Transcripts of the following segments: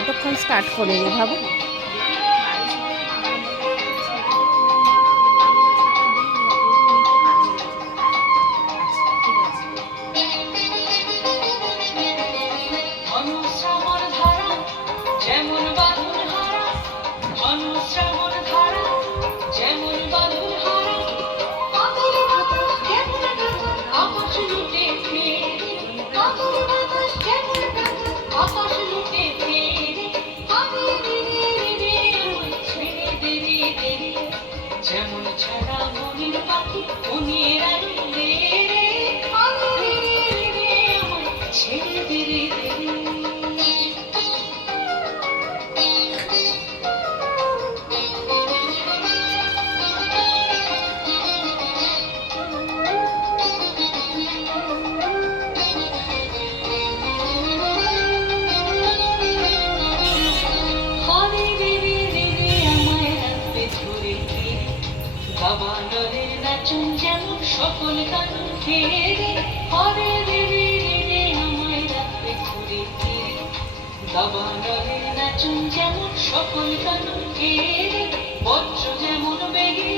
এতক্ষণ স্টার্ট করিনি ভাবো। যেমন ছাড়া মনের পাখি মনের আনন্দে ছেড়ে দেরে দাবানলের নাচন যেমন সকল কানুন ফিরে হরে রে রে রে আমায় রাখবে ঘুরে ফিরে দাবানলের নাচন যেমন সকল কানুন ফিরে বজ্র যেমন বেগে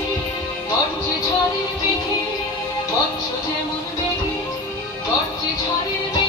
গর্জে ঝড়ের মেঘে বজ্র যেমন বেগে গর্জে ঝড়ের